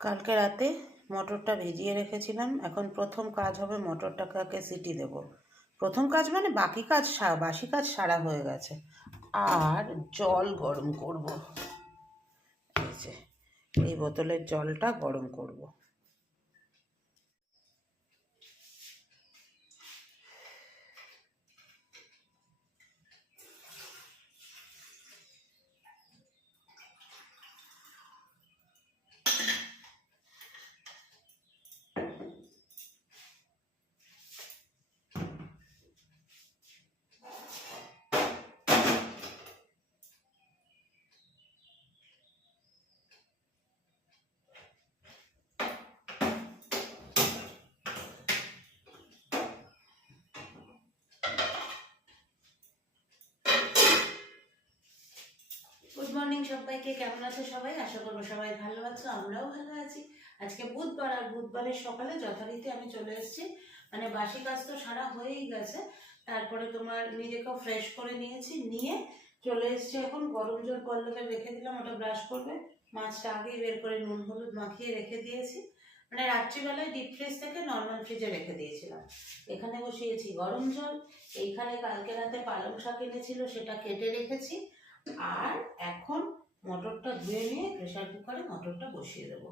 কালকে রাতে মটরটা ভিজিয়ে রেখেছিলাম। এখন প্রথম কাজ হবে মটরটাকে সিটি দেব। প্রথম কাজ মানে বাকি কাজ বাসি কাজ সারা হয়ে গেছে। আর জল গরম করব। এই বোতলের জলটা গরম করব। গুড মর্নিং সবাইকে, কেমন আছো সবাই? আশা করব সবাই ভালো আছো, আমরাও ভালো আছি। আজকে বুধবার, আর বুধবারের সকালে যথারীতি আমি চলে এসেছি। মানে বাসি কাজ তো সারা হয়েই গেছে। তারপরে তোমার নিজেকেও ফ্রেশ করে নিয়েছি, নিয়ে চলে এসেছি এখন। গরম জল পল্লবে রেখে দিলাম, ওটা ব্রাশ করবে। মাছটা আগেই বের করে নুন হলুদ মাখিয়ে রেখে দিয়েছি। মানে রাত্রিবেলায় ডিপ ফ্রিজ থেকে নর্মাল ফ্রিজে রেখে দিয়েছিলাম। এখানে বসিয়েছি গরম জল। এইখানে কালকে রাতে পালং শাক এনেছিল, সেটা কেটে রেখেছি। আর এখন মটরটা ধুয়ে নিয়ে প্রেসার কুকারে মটরটা বসিয়ে দেবো।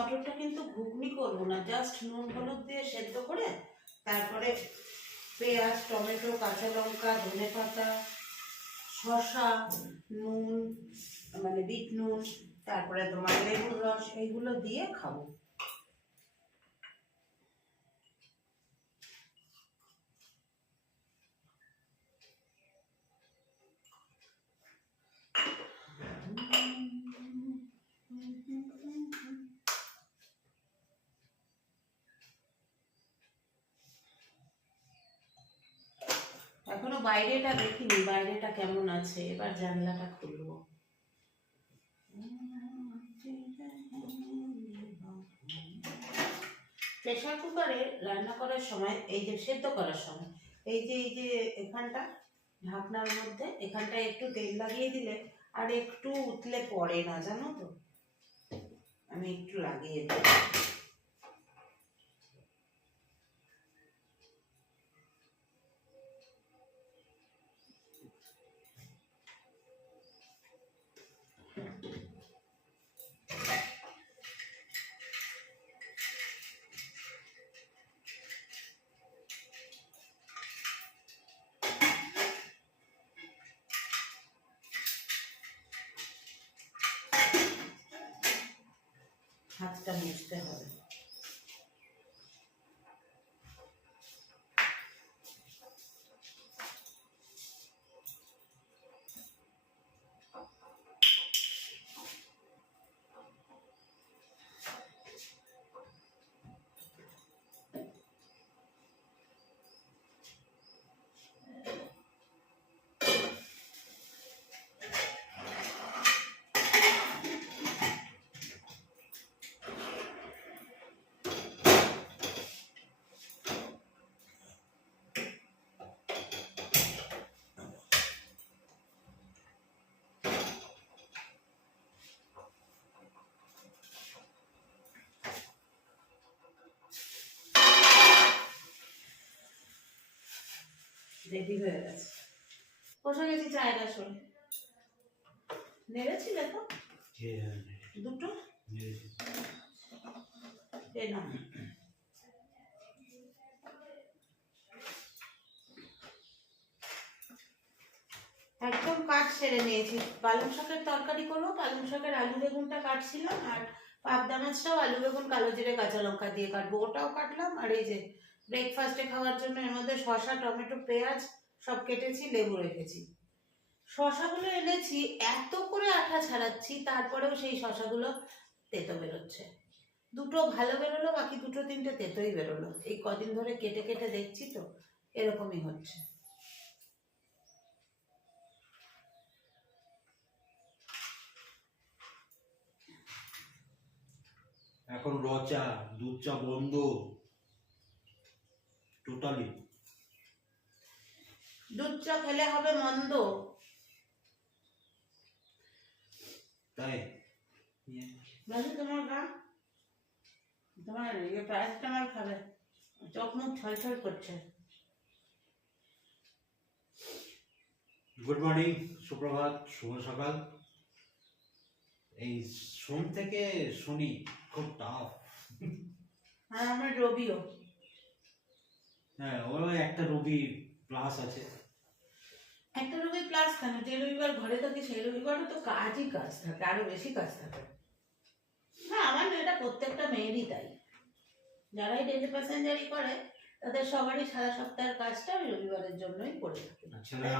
মটরটা কিন্তু ঘুগনি করব না জাস্ট নুন হলুদ দিয়ে সেদ্ধ করে তারপরে পেঁয়াজ, টমেটো, কাঁচা লঙ্কা, ধনে পাতা, শসা, নুন মানে বিট নুন, তারপরে তোমার লেবুর রস, এইগুলো দিয়ে খাব এখনও বাইরেটা দেখিনি, বাইরেটা কেমন আছে? এবার জানলাটা খুলবো। প্রেশার কুকারে রান্না করার সময়, এই যে সেদ্ধ করার সময়, এই যে এই যে এখানটা, ঢাকনার মধ্যে, এখানটায় একটু তেল লাগিয়ে দিলে আর একটু উতলে পড়ে না, জানো তো? আমি একটু লাগিয়ে দিই। হাতটা মুছতে হবে। রেডি হয়ে গেছে। বসে গেছি চায়ের আসলে নেড়েছিলে তো দুটো? একদম কাজ সেরে নিয়েছি। পালং শাকের তরকারি করব। পালং শাকের আলু বেগুনটা কাটছিলাম আর পাবদা মাছটাও আলু বেগুন কালো জিরে কাঁচা লঙ্কা দিয়ে কাটবো। ওটাও কাটলাম। আর এই যে ব্রেকফাস্টে খাওয়ার জন্য এর মধ্যে শসা, টমেটো, পেঁয়াজ সব কেটেছি, লেবু রেখেছি। শশাগুলো এনেছি, এত করে আঠা ছাড়াচ্ছি, তারপরেও সেই শশাগুলো তেতো বেরোচ্ছে। দুটো ভালো বেরোলো, বাকি দুটো তিনটে তেতোই বেরোলো। এই কদিন ধরে কেটে কেটে দেখছি তো, এরকমই হচ্ছে। এখন রচা, দুধ চা বন্ধ। টোটালি দুধ চা খেলে হবে মন্দ। তাই? বাজু তোমার গা। তোমার ইয়ে প্যারাসিটামল খাবে। চোখ মুখ ছলছল করছে। গুড মর্নিং সুপ্রভাত শুভ সকাল। এই সোম থেকে শনি খুব টাফ আর আমার রবিও। হ্যাঁ ওর একটা রবি প্লাস আছে। একটা রবি প্লাস কেন? যে রবিবার ঘরে থাকি সেই রবিবারও তো কাজই কাজ থাকে আরও বেশি কাজ থাকে। হ্যাঁ আমার না এটা প্রত্যেকটা মেয়েরই তাই। যারাই ডেলি প্যাসেঞ্জারি করে তাদের সবারই সারা সপ্তাহের কাজটা আমি রবিবারের জন্যই করে থাকি। ছেলেরা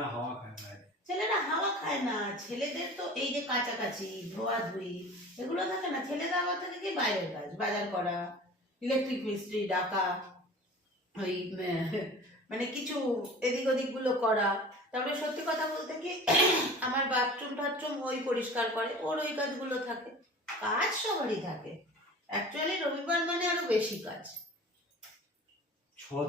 না হাওয়া খায় বাইরে ছেলেরা হাওয়া খায় না। ছেলেদের তো এই যে কাছাকাছি ধোয়া ধুই এগুলো থাকে না। ছেলেরা আবার থাকে কি? বাইরের কাজ বাজার করা ইলেকট্রিক মিস্ত্রি ডাকা। ওই মানে কিছু এদিক ওদিকগুলো করা। তারপরে সত্যি কথা বলতে কি আমার বাথরুম টাথরুম ওই পরিষ্কার করে ওর ওই কাজগুলো থাকে কাজ সবারই থাকে। অ্যাকচুয়ালি রবিবার মানে আরও বেশি কাজ।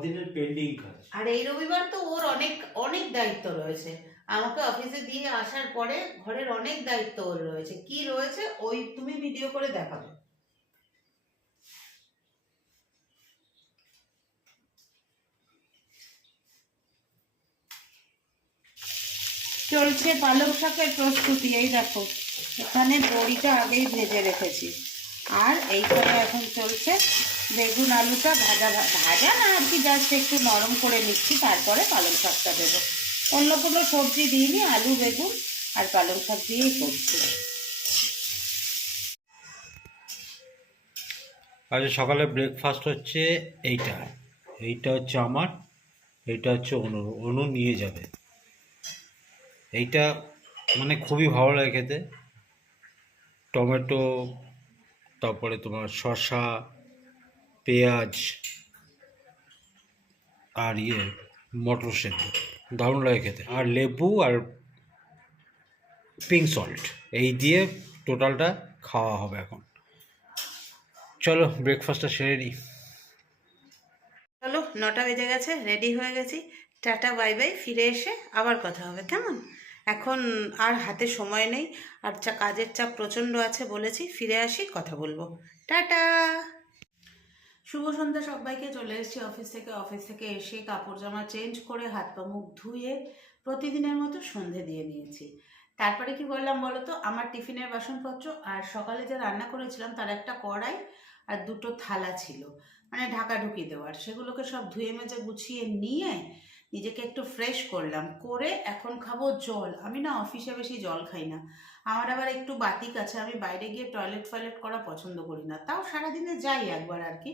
দিনের পেন্ডিং কাজ। আর এই রবিবার তো ওর অনেক অনেক দায়িত্ব রয়েছে। আমাকে অফিসে দিয়ে আসার পরে ঘরের অনেক দায়িত্ব ওর রয়েছে। কি রয়েছে ওই তুমি ভিডিও করে দেখাবে। চলছে পালং শাকের প্রস্তুতি, এই দেখো। এখানে বড়িটা আগেই ভেজে রেখেছি। আর এইখানে এখন চলছে বেগুন আলুটা ভাজা ভাজা না, আর কি জাস্ট একটু নরম করে নিচ্ছি, তারপরে পালং শাকটা দেবো। অন্য কোনো সবজি দিইনি, আলু, বেগুন আর পালং শাক দিয়েই করছি। আজ সকালে ব্রেকফাস্ট হচ্ছে এইটা। এইটা হচ্ছে আমার, এইটা হচ্ছে অনু অনু নিয়ে যাবে। এইটা মানে খুবই ভালো লাগে খেতে। টমেটো, তারপরে তোমার শসা, পেঁয়াজ আর ইয়ে মটর সেদ্ধ দারুণ লাগে খেতে। আর লেবু আর পিঙ্ক সল্ট এই দিয়ে টোটালটা খাওয়া হবে এখন। চলো ব্রেকফাস্টটা সেরে নিই। চলো, নটা বেজে গেছে রেডি হয়ে গেছি। টাটা বাই বাই ফিরে এসে আবার কথা হবে, কেমন? এখন আর হাতে সময় নেই। আর চা, কাজের চাপ প্রচণ্ড আছে বলেছি, ফিরে আসি, কথা বলব। টাটা! শুভ সন্ধ্যা সবাইকে, চলে এসেছি অফিস থেকে। অফিস থেকে এসে কাপড় জামা চেঞ্জ করে, হাত পা, মুখ ধুয়ে প্রতিদিনের মতো সন্ধে দিয়ে নিয়েছি। তারপরে কি করলাম বলো তো? আমার টিফিনের বাসনপত্র আর সকালে যে রান্না করেছিলাম তার একটা কড়াই আর দুটো থালা ছিল। মানে ঢাকা ঢুকি দেওয়ার। সেগুলোকে সব ধুয়ে মেজে গুছিয়ে নিয়ে নিজেকে একটু ফ্রেশ করলাম। করে এখন খাব জল। আমি না অফিসে বেশি জল খাই না। আমার আবার একটু বাতিক আছে। আমি বাইরে গিয়ে টয়লেট ফয়লেট করা পছন্দ করি না। তাও সারাদিনে যাই একবার আর কি।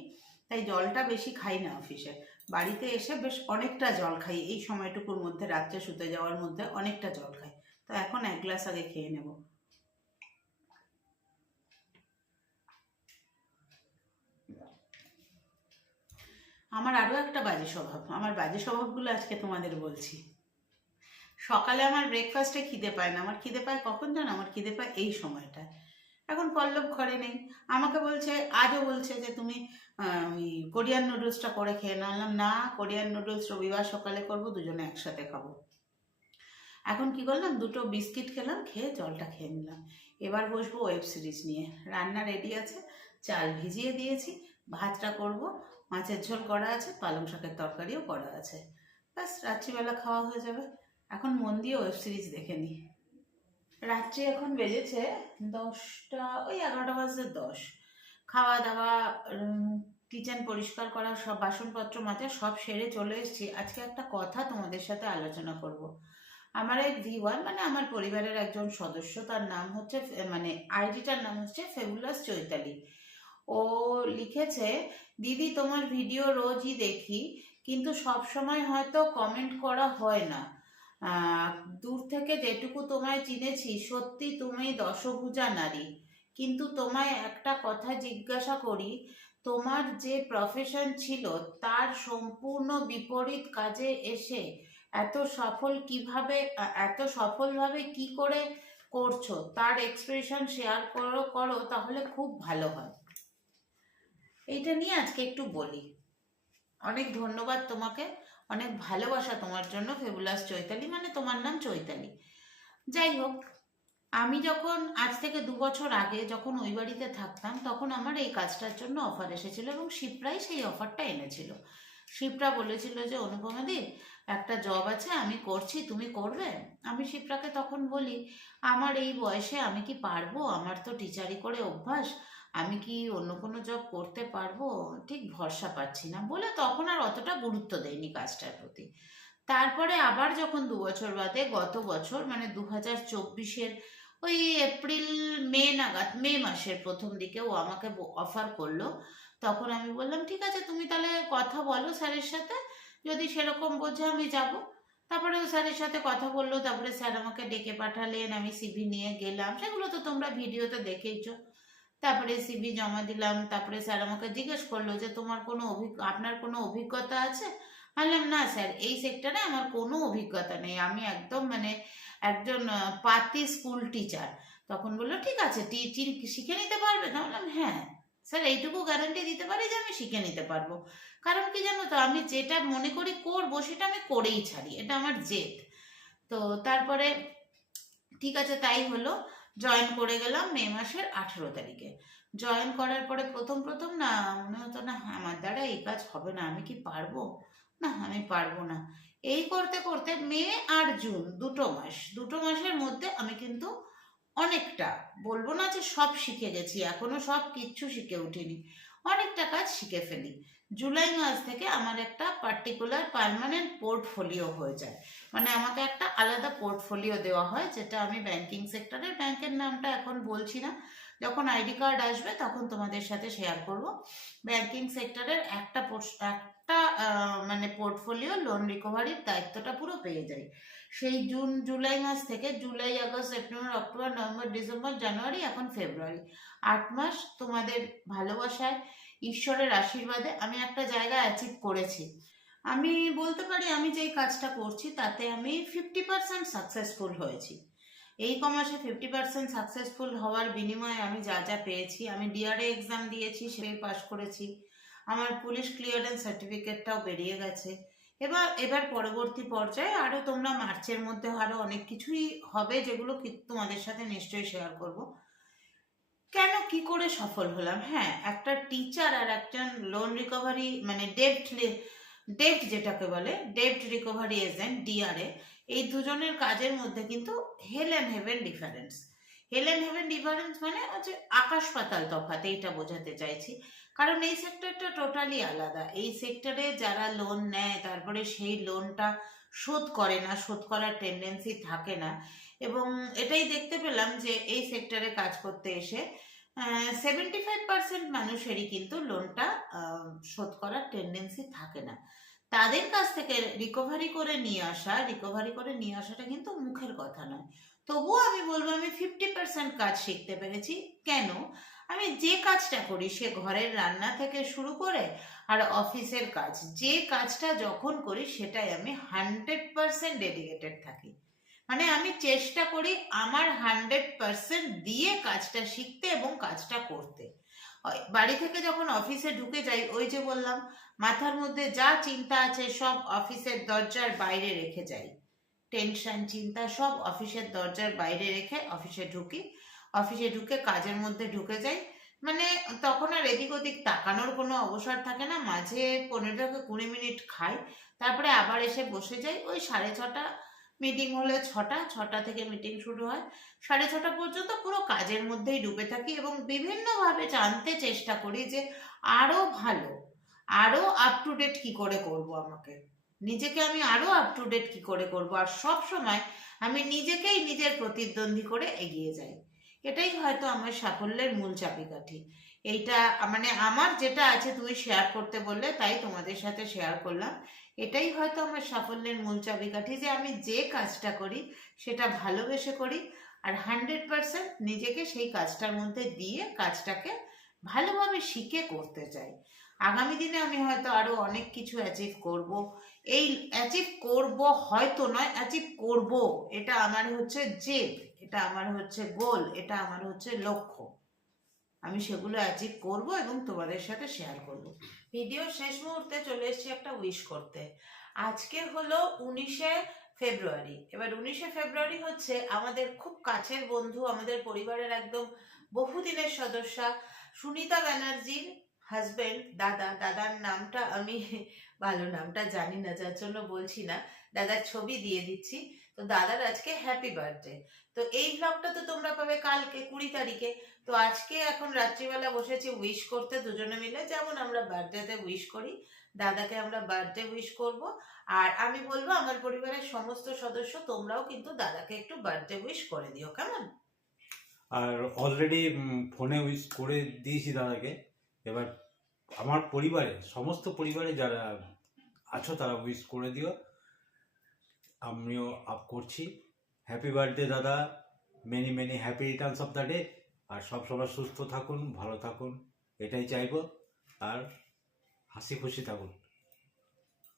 তাই জলটা বেশি খাই না অফিসে বাড়িতে এসে বেশ অনেকটা জল খাই। এই সময়টুকুর মধ্যে, রাত্রে শুতে যাওয়ার মধ্যে অনেকটা জল খাই। তো এখন এক গ্লাস আগে খেয়ে নেব। আমার আরও একটা বাজে স্বভাব। আমার বাজে স্বভাবগুলো আজকে তোমাদের বলছি। সকালে আমার ব্রেকফাস্টে খিদে পায় না। আমার খিদে পায় কখন জানো? আমার খিদে পায় এই সময়টায় এখন পল্লব ঘরে নেই। আমাকে বলছে, আজও বলছে যে তুমি ওই কোরিয়ান নুডলসটা করে খেয়ে নাও। বললাম, না, কোরিয়ান নুডলস রবিবার সকালে করব, দুজনে একসাথে খাব। এখন কি করলাম? দুটো বিস্কিট খেলাম, খেয়ে জলটা খেয়ে নিলাম। এবার বসবো ওয়েব সিরিজ নিয়ে। রান্না রেডি আছে, চাল ভিজিয়ে দিয়েছি, ভাতটা করব। মাছের ঝোল করা আছে, পালং শাকের তরকারিও করা আছে। ব্যাস, রাত্রিবেলা খাওয়া হয়ে যাবে। এখন মন দিয়ে ওয়েব সিরিজ দেখে নি। রাত্রি এখন বেজেছে দশটা, ওই এগারোটা বাজে দশ। খাওয়া দাওয়া কিচেন পরিষ্কার করা, সব বাসনপত্র মাজা, সব সেরে চলে এসেছি। আজকে একটা কথা তোমাদের সাথে আলোচনা করব। আমার এক ভি ওয়ান মানে আমার পরিবারের একজন সদস্য, তার নাম হচ্ছে মানে আইডিটার নাম হচ্ছে ফেবুলাস চৈতালি। ও লিখেছে, দিদি, তোমার ভিডিও রোজই দেখি, কিন্তু সব সময় হয়তো কমেন্ট করা হয় না। দূর থেকে যেটুকু তোমায় চিনেছি, সত্যি তুমি দশভুজা নারী। কিন্তু তোমায় একটা কথা জিজ্ঞাসা করি, তোমার যে প্রফেশন ছিল, তার সম্পূর্ণ বিপরীত কাজে এসে এত সফল কীভাবে, এত সফলভাবে কি করে করছ, তার এক্সপ্রেশন শেয়ার করো করো, তাহলে খুব ভালো হয়। এইটা নিয়ে আজকে একটু বলি। অনেক ধন্যবাদ তোমাকে, অনেক ভালোবাসা তোমার জন্য ফেবুলাস চৈতালি মানে তোমার নাম চৈতালি। যাই হোক, আমি যখন আজ থেকে দু বছর আগে যখন ওই বাড়িতে থাকতাম, তখন আমার এই কাজটার জন্য অফার এসেছিল এবং শিপ্রাই সেই অফারটা এনেছিল। শিপ্রা বলেছিল যে, অনুপমাদি, একটা জব আছে, আমি করছি, তুমি করবে? আমি শিপ্রাকে তখন বলি, আমার এই বয়সে আমি কি পারব? আমার তো টিচারি করে অভ্যাস আমি কি অন্য কোনো জব করতে পারব? ঠিক ভরসা পাচ্ছি না। বলে তখন আর অতটা গুরুত্ব দেয়নি কাজটার প্রতি। তারপরে আবার যখন দু বছর বাদে, গত বছর মানে দু হাজার চব্বিশের ওই এপ্রিল, মে নাগাদ, মে মাসের প্রথম দিকে ও আমাকে অফার করল, তখন আমি বললাম, ঠিক আছে, তুমি তাহলে কথা বলো স্যারের সাথে। যদি সেরকম বোঝে আমি যাব। তারপরে ও স্যারের সাথে কথা বলল, তারপরে স্যার আমাকে ডেকে পাঠালেন, আমি সিভি নিয়ে গেলাম। সেগুলো তো তোমরা ভিডিওতে দেখেইছো। তারপরে সিভি জমা দিলাম, তারপরে স্যার আমাকে জিজ্ঞেস করল যে তোমার কোনো অভিজ্ঞ, আপনার কোনো অভিজ্ঞতা আছে? বললাম, না স্যার, এই সেক্টরে আমার কোনো অভিজ্ঞতা নেই। আমি একদম মানে একজন পাতি স্কুল টিচার। তখন বলল, ঠিক আছে, টিচিং শিখে নিতে পারবে? না বললাম হ্যাঁ স্যার, এইটুকু গ্যারান্টি দিতে পারি যে আমি শিখে নিতে পারব। কারণ কি জানো তো, আমি যেটা মনে করি করব, সেটা আমি করেই ছাড়ি। এটা আমার জেদ। তো তারপরে, ঠিক আছে, তাই হলো। জয়েন করে গেলাম মে মাসের আঠেরো তারিখে। জয়েন করার পরে প্রথম প্রথম না মনে হতো না হ্যাঁ, আমার দ্বারা এই কাজ হবে না আমি কি পারব? না আমি পারব না। এই করতে করতে মে আর জুন দুটো মাস দুটো মাসের মধ্যে আমি কিন্তু অনেকটা। বলব না যে সব শিখে গেছি, এখনও সব কিচ্ছু শিখে উঠিনি। অনেকটা কাজ শিখে ফেলি। জুলাই মাস থেকে আমার একটা পার্টিকুলার পার্মানেন্ট পোর্টফোলিও হয়ে যায়। মানে আমাকে একটা আলাদা পোর্টফোলিও দেওয়া হয়, যেটা আমি ব্যাংকিং সেক্টরের ব্যাংকের নামটা এখন বলছি না। যখন আইডি কার্ড আসবে, তখন তোমাদের সাথে শেয়ার করব। ব্যাংকিং সেক্টরের একটা একটা মানে পোর্টফোলিও লোন রিকভারির দায়িত্বটা পুরো পেয়ে যাই। সেই জুন, জুলাই মাস থেকে July, August, September, October, November, December, January, এখন ফেব্রুয়ারি। আট মাস তোমাদের ভালোবাসায়, ঈশ্বরের আশীর্বাদে আমি একটা জায়গা অ্যাচিভ করেছি। আমি বলতে পারি, আমি যেই কাজটা করছি, তাতে আমি ফিফটি পার্সেন্ট সাকসেসফুল হয়েছি। এই কমাসে ফিফটি পার্সেন্ট সাকসেসফুল হওয়ার বিনিময়ে আমি যা যা পেয়েছি, আমি ডিআরএ এক্সাম দিয়েছি সেই পাশ করেছি। আমার পুলিশ ক্লিয়ারেন্স সার্টিফিকেটটাও বেরিয়ে গেছে। এবার এবার পরবর্তী পর্যায়ে আরও তোমরা মার্চের মধ্যে আরও অনেক কিছুই হবে যেগুলো তোমাদের সাথে নিশ্চয়ই শেয়ার করব। কেন কি করে সফল হলাম? হ্যাঁ একটা টিচার আর একজন লোন রিকভারি মানে ডেপ্ট ডেপ্ট যেটাকে বলে ডেপ্ট রিকভারি এজেন্ট ডিআরএ এই দুজনের কাজের মধ্যে কিন্তু hell and heaven difference hell and heaven difference মানে হচ্ছে আকাশ পাতাল তফাৎ, এইটা বোঝাতে চাইছি। কারণ এই সেক্টরটা টোটালি আলাদা। এই সেক্টরে যারা লোন নেয়, তারপরে সেই লোনটা শোধ করে না, শোধ করার টেন্ডেন্সি থাকে না। এবং এটাই দেখতে পেলাম যে এই সেক্টরে কাজ করতে এসে সেভেন্টি ফাইভ পার্সেন্ট মানুষেরই কিন্তু লোনটা শোধ করার টেন্ডেন্সি থাকে না। তাদের কাছ থেকে রিকভারি করে নিয়ে আসা রিকভারি করে নিয়ে আসাটা কিন্তু মুখের কথা নয়। তবুও আমি বলব, আমি ফিফটি পার্সেন্ট কাজ শিখতে পেরেছি। কেন? আমি যে কাজটা করি, সে ঘরের রান্না থেকে শুরু করে আর অফিসের কাজ, যে কাজটা যখন করি, সেটাই আমি হান্ড্রেড পার্সেন্ট ডেডিকেটেড থাকি। মানে আমি চেষ্টা করি আমার হান্ড্রেড পার্সেন্ট দিয়ে কাজটা শিখতে এবং কাজটা করতে। বাড়ি থেকে যখন অফিসে ঢুকে যাই, ওই যে বললাম, মাথার মধ্যে যা চিন্তা আছে সব অফিসের দরজার বাইরে রেখে যাই। টেনশন, চিন্তা সব অফিসের দরজার বাইরে রেখে অফিসে ঢুকি। অফিসে ঢুকে কাজের মধ্যে ঢুকে যাই। মানে তখন আর এদিক ওদিক তাকানোর কোনো অবসর থাকে না। মাঝে পনেরো থেকে কুড়ি মিনিট খাই। তারপরে আবার এসে বসে যাই। ওই সাড়ে ছটা মিটিং হলে ছটা ছটা থেকে মিটিং শুরু হয়। সাড়ে ছটা পর্যন্ত পুরো কাজের মধ্যেই ডুবে থাকি এবং বিভিন্নভাবে জানতে চেষ্টা করি যে আরও ভালো আরও আপ টু ডেট কী করে করব আমাকে। নিজেকে আমি আরও আপ টু ডেট কি করে করব? আর সব সময় আমি নিজেকেই নিজের প্রতিদ্বন্দ্বী করে এগিয়ে যাই। এটাই হয়তো আমার সাফল্যের মূল চাবিকাঠি। এইটা মানে আমার যেটা আছে তুমি শেয়ার করতে বললে, তাই তোমাদের সাথে শেয়ার করলাম। এটাই হয়তো আমার সাফল্যের মূল চাবিকাঠি যে আমি যে কাজটা করি, সেটা ভালোবেসে করি আর হান্ড্রেড পার্সেন্ট নিজেকে সেই কাজটার মধ্যে দিয়ে কাজটাকে ভালোভাবে শিখে করতে চাই। আগামী দিনে আমি হয়তো আরও অনেক কিছু অ্যাচিভ করব। এই অ্যাচিভ করব হয়তো নয় অ্যাচিভ করব। এটা আমার হচ্ছে জেদ, এটা আমার হচ্ছে গোল এটা আমার হচ্ছে লক্ষ্য। আমি সেগুলো অ্যাচিভ করব এবং তোমাদের সাথে শেয়ার করব। ভিডিও শেষ মুহূর্তে চলে এসেছি একটা উইশ করতে। আজকে হলো উনিশে ফেব্রুয়ারি। এবার উনিশে ফেব্রুয়ারি হচ্ছে আমাদের খুব কাছের বন্ধু, আমাদের পরিবারের একদম বহুদিনের সদস্যা, সুনিতা ব্যানার্জির হাজবেন্ড দাদা, দাদার নামটা আমি ভালো নামটা জানি না, যার জন্য বলছি না। দাদার ছবি দিয়ে দিচ্ছি। তো দাদার আজকে হ্যাপি বার্থডে তো এই ব্লগটা তো তোমরা পাবে কালকে, কুড়ি তারিখে। তো আজকে এখন রাত্রিবেলা বসেছি উইশ করতে দুজনে মিলে। যেমন আমরা বার্থডেতে উইশ করি, দাদাকে আমরা বার্থডে উইশ করব। আর আমি বলব, আমার পরিবারের সমস্ত সদস্য, তোমরাও কিন্তু দাদাকে একটু বার্থডে উইশ করে দিও, কেমন? আর অলরেডি ফোনে উইশ করে দিয়েছি দাদাকে। এবার আমার পরিবারে, সমস্ত পরিবারে যারা আছো তারা উইশ করে দিও। আমিও আপ করছি। হ্যাপি বার্থডে দাদা। Many many happy returns of the day আর সব সময় সুস্থ থাকুন, ভালো থাকুন, এটাই চাইব। আর হাসি খুশি থাকুন।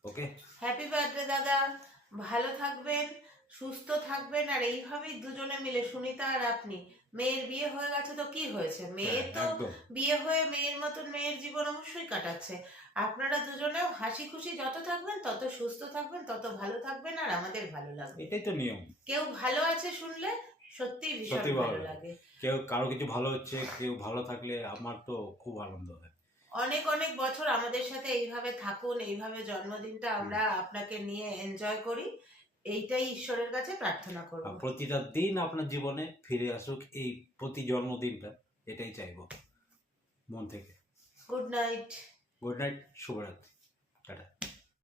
ওকে হ্যাপি বার্থডে দাদা। ভালো থাকবেন, সুস্থ থাকবেন, আর এইভাবেই দুজনে মিলে, সুনিতা আর আপনি মেয়ের বিয়ে হয়ে গেছে তো কি হয়েছে? মেয়ে তো বিয়ে হয়ে মেয়ের মতন মেয়ের জীবন অবশ্যই কাটাচ্ছে। আপনারা দুজনেও হাসি খুশি যত থাকবেন তত সুস্থ থাকবেন তত ভালো থাকবেন আর আমাদের ভালো লাগবে। এটাই তো নিয়ম। কেউ ভালো আছে শুনলে সত্যিই ভীষণ ভালো। লাগে। কেউ কারও কিছু ভালো হচ্ছে কেউ ভালো থাকলে আমার তো খুব আনন্দ হয়। অনেক অনেক বছর আমাদের সাথে এইভাবে থাকুন এইভাবে জন্মদিনটা আমরা আপনাকে নিয়ে এনজয় করি। এইটাই ঈশ্বরের কাছে প্রার্থনা করব। প্রতিটা দিন আপনার জীবনে ফিরে আসুক এই প্রতি জন্মদিনটা এটাই চাইব মন থেকে। গুড নাইট গুড নাইট শুভরাত্রি। টাটা।